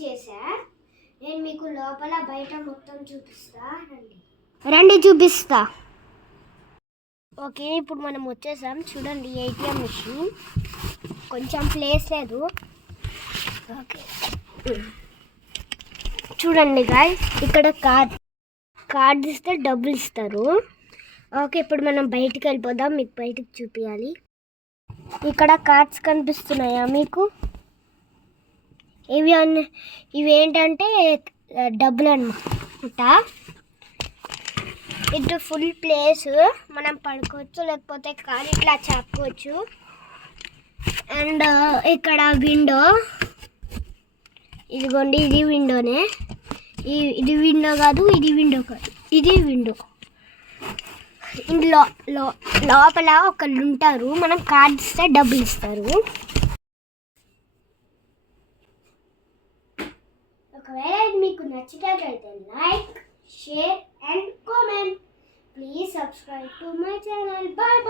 చేసా నేను మీకు లోపల బయట మొత్తం చూపిస్తా. రండి చూపిస్తా. ఓకే, ఇప్పుడు మనం వచ్చేసాం. చూడండి, ఏటీఎం మిషన్. కొంచెం ప్లేస్ లేదు. ఓకే, చూడండి గాయ్స్, ఇక్కడ కార్డ్ ఇస్తే డబ్బులు ఇస్తారు. ఓకే, ఇప్పుడు మనం బయటికి వెళ్ళిపోదాం. మీకు బయటికి చూపించాలి. ఇక్కడ కార్డ్స్ కనిపిస్తున్నాయా మీకు? ఇవేంటంటే డబ్బులు అన్నమాట. ఇటు ఫుల్ ప్లేస్, మనం పడుకోవచ్చు, లేకపోతే కార్ ఇట్లా చాపుకోవచ్చు. అండ్ ఇక్కడ విండో, ఇదిగోండి, ఇది విండోనే. ఇది విండో కాదు, ఇది విండో కాదు, ఇది విండో. ఇందులో లోపల ఒకళ్ళు ఉంటారు. మనం కార్డ్ ఇస్తే డబ్బులు ఇస్తారు. ఒకవేళ ఇది మీకు నచ్చినట్లయితే like, share and comment. Please subscribe to my channel. Bye.